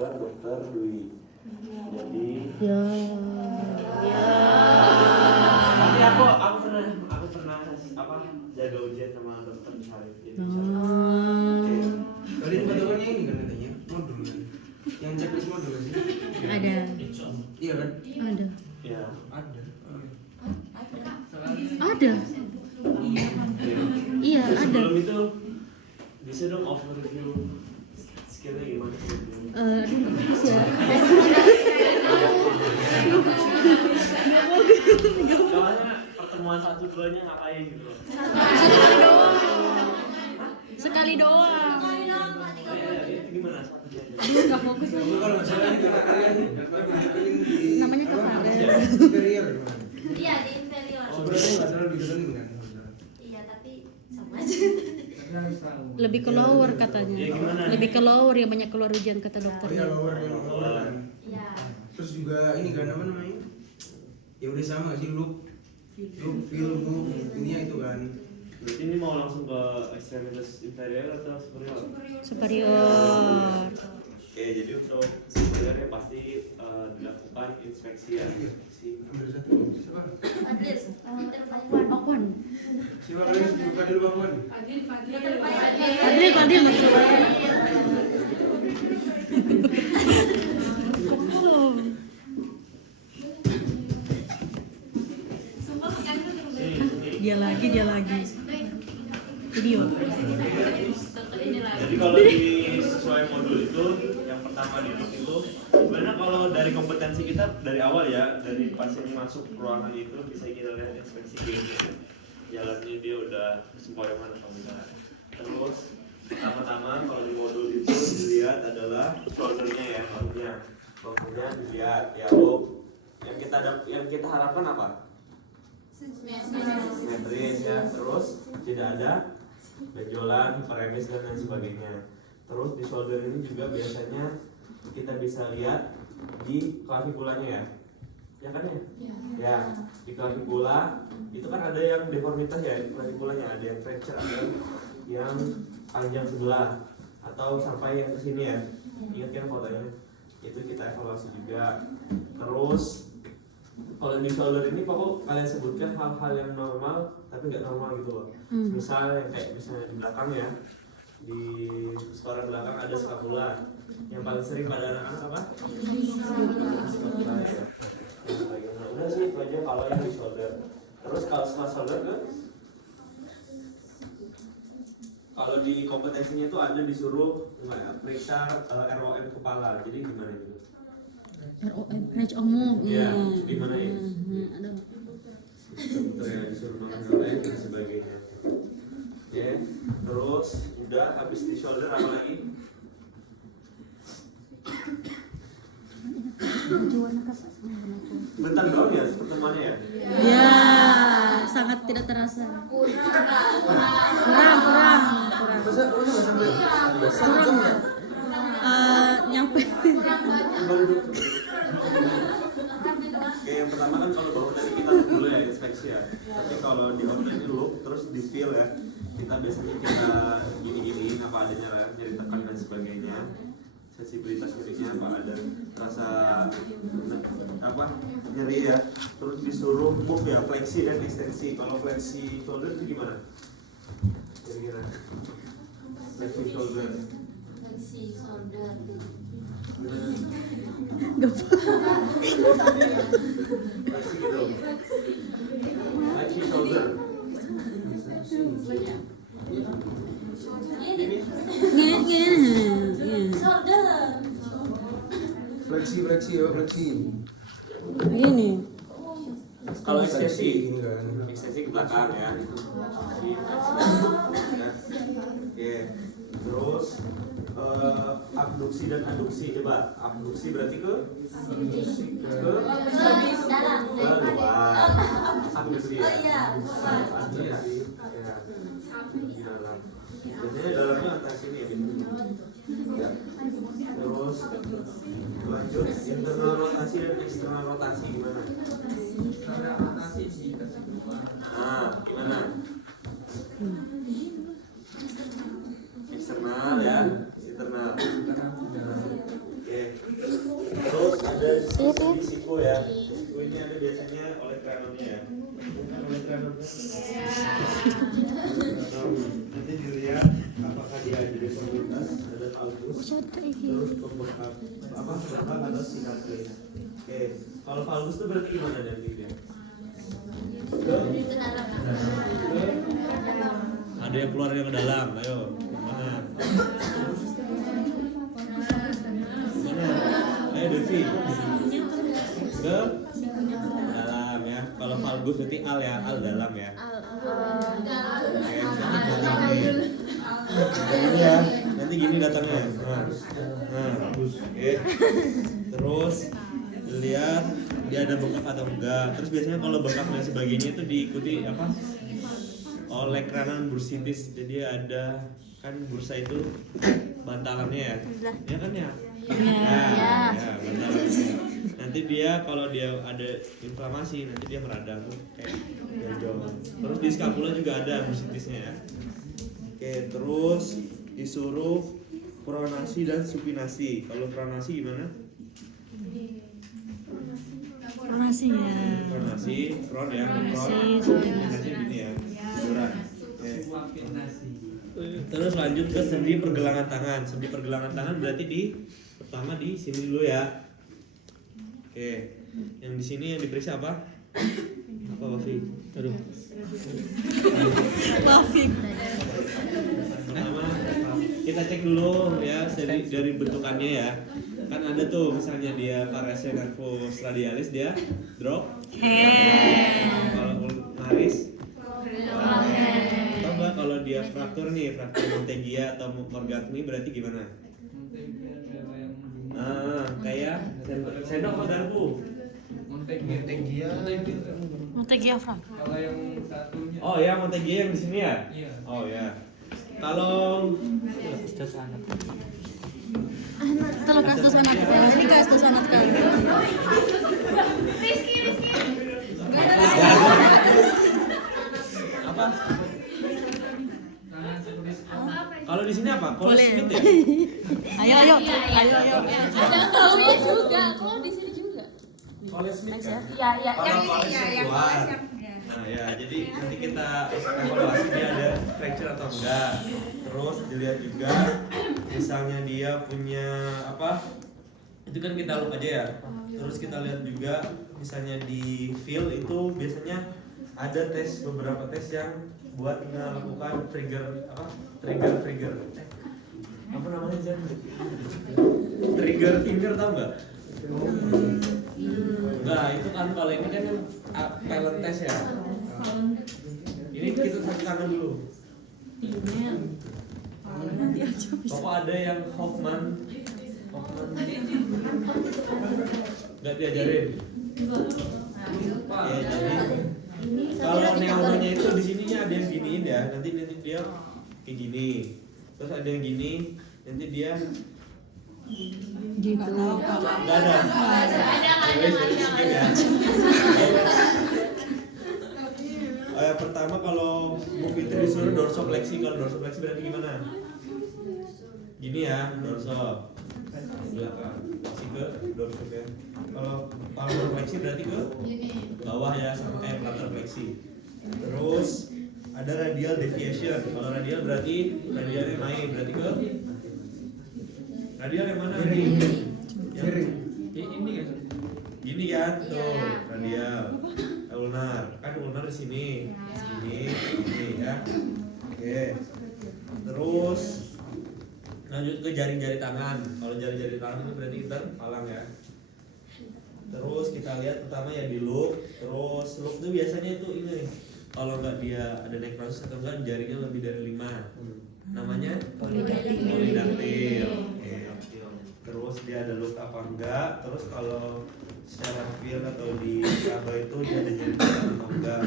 ke dokter Dwi. Jadi Ya. tapi aku pernah jaga ujian sama dokter Syarif. Jadi Tadi patokannya ini kan katanya modul kan. Yang checklist modul sih. Ada. Iya kan? Ada. ya. Ada. Ada. Iya, ada. Sebelum itu bisa dong overview skillnya gimana? Aduh, nggak bagus ya. Soalnya pertemuan 1-2-nya ngapain gitu. Sekali doang. Itu gimana? Aduh, nggak fokus lagi. Kalau nggak salah ini kalian Namanya kepala. inferior gimana? Iya di inferior. Oh berarti nggak salah lebih keteling kan? Iya tapi sama aja. Lebih ke lower katanya. Ya, gimana? Lebih ke lower yang banyak keluar ujian kata Oh iya dokternya. lower yang lower kan. Iya. Terus juga ini kan apa namanya? Ya udah sama nggak sih look, feel, move, intinya itu kan. Berarti ini mau langsung ke ekstremitas inferior atau superior? Superior. Oke, jadi untuk superior ya pasti dilakukan inspeksi ya. Ambil satu. Siapa? Fadil. Okwan. Siapa kalian buka dulu Bang Wan? Fadil maksudnya. Oh. Dia lagi. Video. Jadi kalau di sesuai modul itu yang pertama duduk itu sebenarnya kalau dari kompetensi kita dari awal ya, dari pasien yang masuk ruangan itu bisa kita lihat inspeksi gini jalannya dia udah sempoyongan atau enggak. Terus pertama-tama kalau di modul itu dilihat adalah shouldernya ya, bahunya dilihat ya. Yang kita harapkan apa? Simetris ya. Terus tidak ada benjolan, premis dan lain sebagainya. Terus di shoulder ini juga biasanya kita bisa lihat di klavikulanya ya. Ya kan ya? Ya, di clavicula itu kan ada yang deformitas ya, claviculanya ada yang fracture, ada yang panjang sebelah atau sampai yang ke sini ya. Ingat kan fotonya? Itu kita evaluasi juga. Terus kalau di shoulder ini pokok kalian sebutkan hal-hal yang normal tapi nggak normal gitu loh. Misal yang kayak misalnya di belakang ya, di restoran belakang ada scapula. Yang paling sering pada anak-anak apa? Scapula ya. Nah, udah sih itu aja kalau yang di shoulder. Terus kalau setelah shoulder kan, kalau di kompetensinya itu ada disuruh periksa ROM kepala. Jadi gimana gitu? ROM, range of move. Iya, gimana ya? Ada. Bentuk ya disuruh noleh dan sebagainya. Oke, terus udah habis di shoulder apa lagi? Bentar doang ya pertemuannya ya? Ya, sangat tidak terasa. Kurang. Masa nggak sampai satu jam ya? Nyampe. Oke, yang pertama kan kalau bahu tadi kita look dulu ya, inspeksi ya. Tapi kalau di outline ini look, terus di feel ya. Kita biasanya kita gini-giniin apa adanya ya, nyeri tekan dan sebagainya. Sensibilitas nyerinya apa ada rasa apa nyeri ya. Terus disuruh move ya, fleksi dan ekstensi. Kalau fleksi shoulder itu gimana? Kira-kira fleksi shoulder. Fleksi shoulder. Fleksi gitu. Fleksi shoulder. Shoulder. Fleksi ya, fleksi. Ini. Kalau ekstensi ini kan. ekstensi ke belakang ya. Oke. Terus abduksi dan aduksi, coba. Abduksi berarti ke Dalam. luar. Abduksi ya. Oh iya. Abduksi ya. Di dalam. Biasanya dalamnya atas sini ya. Ya. Terus lanjut internal rotasi dan eksternal rotasi gimana? Nah, gimana? Eksternal ya, internal. Oke. Di siku ya. Siku ini ada biasanya oleh kranonnya ya. Oleh kranonnya. Nanti dilihat apakah dia ada deformitas, ada valgus, terus pembengkak apa bengkak atau sinatris. Oke, kalau valgus itu berarti gimana nanti dia? Ada yang keluar yang ke dalam, ayo mana? Ayo Devi. Ke dalam ya. Kalau valgus berarti al ya, al dalam ya. Ya, nanti gini datangnya. Oke. Terus lihat dia ada bengkak atau enggak. Terus biasanya kalau bengkak dan sebagainya itu diikuti apa? Oleh keranan bursitis. Jadi ada kan bursa itu bantalannya ya. Ya kan ya? Ya, bantalannya. Nanti dia kalau dia ada inflamasi nanti dia meradang kayak benjol. Terus di skapula juga ada bursitisnya ya. Oke, terus disuruh pronasi dan supinasi. Kalau pronasi gimana? Pronasi ya. Pronasi, pron ya, supinasi gini ya, tiduran. Oke. Terus lanjut ke sendi pergelangan tangan. Sendi pergelangan tangan berarti pertama di sini dulu ya. Oke, yang di sini yang diperiksa apa? Apa Wafi? Aduh. Wafi. Pertama kita cek dulu ya dari bentukannya ya. Kan ada tuh misalnya dia varese nervus radialis dia drop. Kalau ulnaris coba kalau dia fraktur nih, fraktur Monteggia atau Morgagni berarti gimana? Kayak sendok atau garpu? Monteggia Frank. Kalau yang satunya. Oh ya, Monteggia yang di sini ya? Iya. Oh ya. Kalau Tolong kasih sanat. Ini kasih sanat kan. apa? Kalau di sini apa? Kalau Boleh. Smith ya? Ayo. Ada tahunya juga. Kok di sini juga? Kalau Smith kan? Iya. Kalau yang keluar. Nah ya, jadi nanti kita evaluasi dia ada fracture atau enggak. Terus dilihat juga, misalnya dia punya apa? Itu kan kita look aja ya. Terus kita lihat juga, misalnya di field itu biasanya ada tes, beberapa tes yang buat melakukan trigger apa? Trigger. Apa namanya Jan? Trigger finger tau nggak? Enggak, itu kan kalau ini kan talent test ya. Ini kita satu tangan dulu. Pokok ada yang Hoffman nggak diajarin. Ya jadi kalau neuralnya itu di sininya ada yang giniin ya. Nanti dia kayak gini. Terus ada yang gini. Nanti dia Gitu. nggak ada. Pertama kalau move itu disuruh dorsofleksi. Kalau dorsofleksi berarti gimana? Gini ya, dorso belakang, fleksi ke dorso ya. Kalau palmar fleksi berarti ke bawah ya, sama kayak plantar fleksi. Terus ada radial deviation. Kalau radial berarti radialnya main, berarti ke radial yang mana nih? Ini kan. Gini kan, tuh radial. Ulnar, kan ulnar di sini, ini ya. Oke. Terus lanjut ke jari-jari tangan. Kalau jari-jari tangan itu berarti interpalang ya. Terus kita lihat pertama ya di loop. Terus loop itu biasanya itu ini nih. Kalau nggak dia ada necrosis atau enggak jarinya lebih dari 5. Namanya polydactyl. Oke. Terus dia ada loop apa enggak? Terus kalau secara feel atau di kaba itu dia ada jari tangan atau enggak?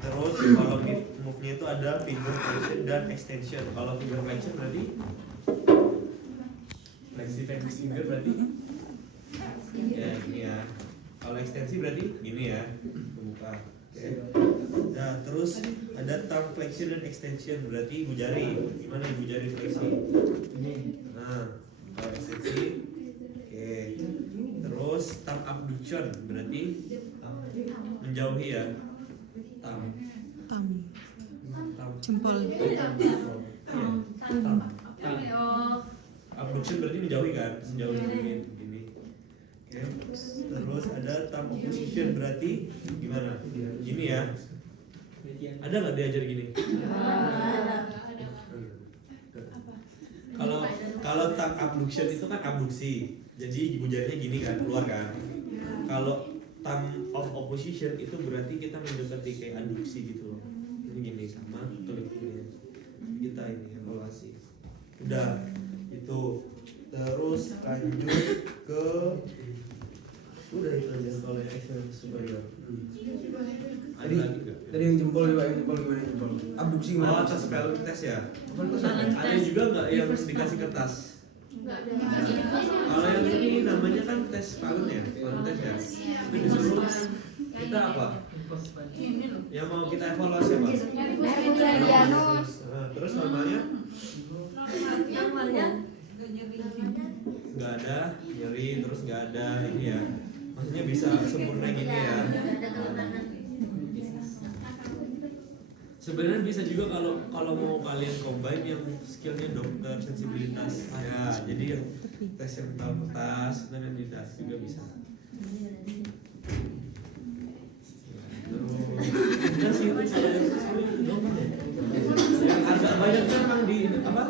Terus kalau move-nya itu ada finger flexion dan extension. Kalau finger flexion berarti flexi finger berarti ya gini ya. Kalau ekstensi berarti gini ya, membuka. Oke. Nah terus ada thumb flexion dan extension berarti ibu jari. Gimana ibu jari fleksi? Ini. Nah kalau ekstensi, oke. Terus abduction berarti menjauhi ya. Tam. Jempol. Abduction berarti menjauhi kan, menjauhi gini. Oke. Terus ada thumb opposition berarti gimana? Gini ya. Ada nggak diajar gini? Kalau thumb abduction itu kan abduksi. Jadi ibu jarinya gini kan, keluar kan. Kalau thumb of opposition itu berarti kita mendekati kayak aduksi gitu loh. Ini gini sama klik ini. Kita ini evaluasi. Udah itu. Terus lanjut ke udah itu aja kalau yang experience superior. Ada lagi nggak? Tadi yang jempol juga, yang jempol gimana jempol? Abduksi Oh, gimana? tes spelling test ya. Spelling Ada test. juga nggak yang dikasih kertas? Kalau yang ini namanya kan tes spelling ya, spelling test ya. Itu disuruh kita apa? Yang mau kita evaluasi apa? Terus normalnya? Nggak ada nyeri, terus nggak ada ini ya. Maksudnya bisa sempurna gini ya. Sebenarnya bisa juga kalau mau kalian combine yang skillnya dokter sensibilitas ya, jadi yang tes yang tahu kertas dan yang tidak juga bisa. Terus sih itu saya yang agak banyak kan memang di apa?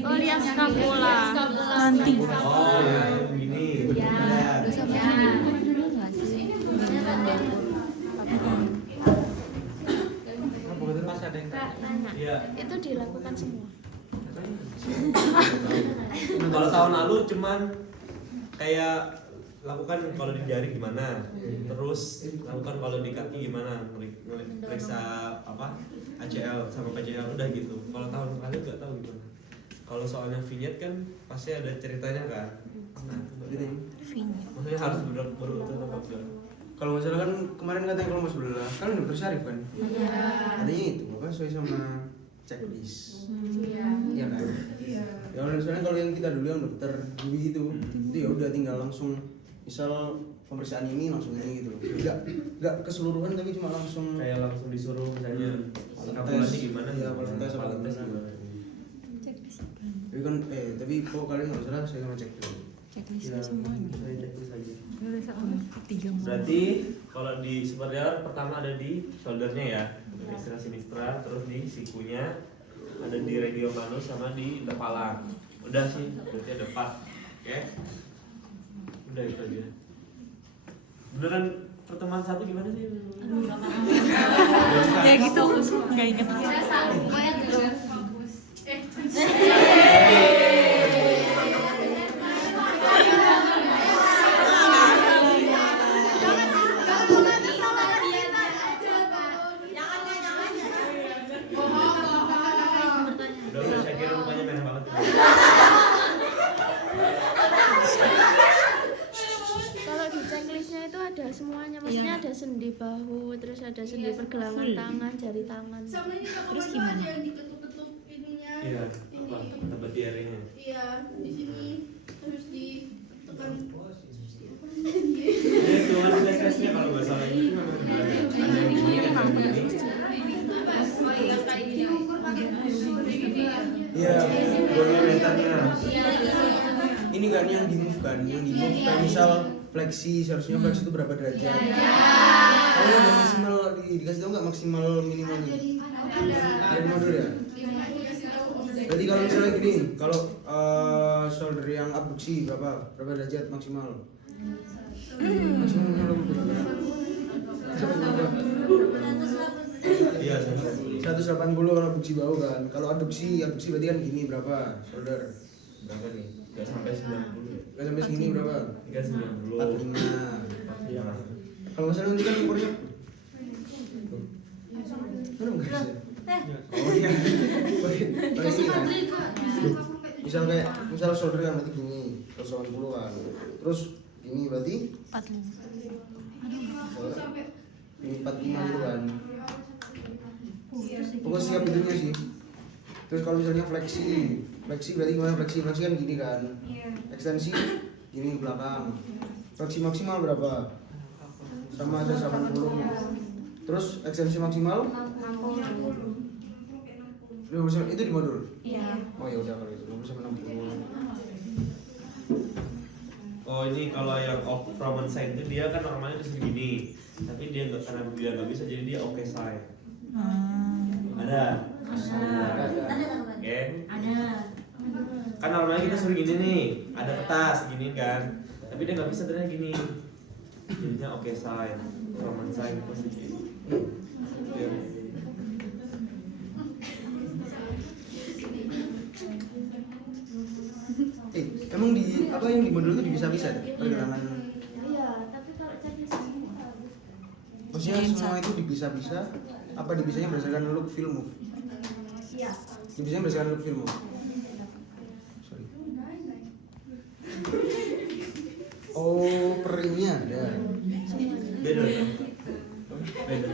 Oh, yang skapula. Nanti. Oh ya begini. Ya. Iya. Itu dilakukan semua. Kalau tahun lalu cuman kayak lakukan kalau di jari gimana, terus lakukan kalau di kaki gimana, periksa apa ACL sama PCL udah gitu. Kalau tahun lalu nggak tahu gimana. Kalau soalnya vignette kan pasti ada ceritanya kan. Nah, maksudnya harus berurutan apa enggak? Kalau nggak salah kan kemarin katanya kalau mas belah kan dokter Syarif kan? Adanya itu apa sesuai sama checklist. Iya kan? Ya soalnya kalau yang kita dulu yang dokter dulu itu ya udah tinggal langsung misal pemeriksaan ini langsung ini gitu. Enggak keseluruhan tapi cuma langsung Kayak langsung disuruh misalnya kapulasi gimana? Iya, kalau tes apa gimana? Tapi kan tapi kok kalian nggak salah saya sama cek dulu. Checklist semuanya. Saya checklist aja. Tiga. Berarti kalau di superior pertama ada di shouldernya ya, extra sinistra, terus di sikunya, ada di regio manus sama di interpalang. Udah sih, berarti ada 4. Oke. Udah itu aja. Beneran pertemuan 1 gimana sih? Ya gitu, nggak inget. Udah saya kira mukanya merah banget. Kalau di checklistnya itu ada semuanya, maksudnya ada sendi bahu, terus ada sendi pergelangan tangan, jari tangan. Terus gimana? Diketuk-ketuk ininya. Iya, apa? Tempat diarenya. Iya, di sini terus ditekan. Ini keluar tes-tesnya kalau nggak salah itu memang benar. Ada yang begini, ada yang begini. Iya, Volumeternya. ini kan yang di move kan, kayak misal fleksi seharusnya fleksi itu berapa derajat? Kalau ada maksimal dikasih tahu nggak maksimal minimalnya? Ada modul ya? Berarti kalau misalnya gini, kalau shoulder yang abduksi berapa derajat maksimal? Maksimal berapa? Iya, 180 kalau abduksi bahu kan. Kalau abduksi berarti kan gini berapa shoulder? berapa nih? Nggak sampai 90 ya? Nggak sampai segini berapa? 390. 45. Iya. Kalau nggak salah nanti kan ukurnya. Mana nggak bisa? Oh iya. Dikasih Kan. baterai Kak. Misal shoulder kan berarti gini 180 kan. Terus ini berarti 45. ini 45 gitu kan. Pokoknya siap itunya sih. Terus kalau misalnya fleksi berarti gimana fleksi kan gini kan. Ekstensi gini ke belakang. Fleksi maksimal berapa? Sama aja 80. Terus ekstensi maksimal 50 itu di modul? Iya. Oh ya udah kalau itu 50 sampai 60. Oh ini kalau yang off from one side itu dia kan normalnya di segini, tapi dia nggak, karena dia nggak bisa jadi dia oke side. Ada. Oke. Ada. Kan normalnya kita suruh gini nih, ada kertas gini kan, tapi dia nggak bisa ternyata gini. Jadinya oke side, from one side positif. Oke. Emang di apa yang di modul itu bisa-bisa pergelangan? Iya, tapi kalau checklist ini harus. Maksudnya semua itu dipisah-pisah? Apa dibisanya berdasarkan look feel move? Iya. Dibisanya berdasarkan look feel move? Sorry. Oh, per ini ada. Beda kan? Beda.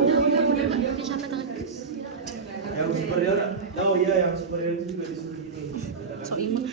Oke, sampai tangan. Yang superior, oh iya yang superior itu juga disuruh gini. So imut.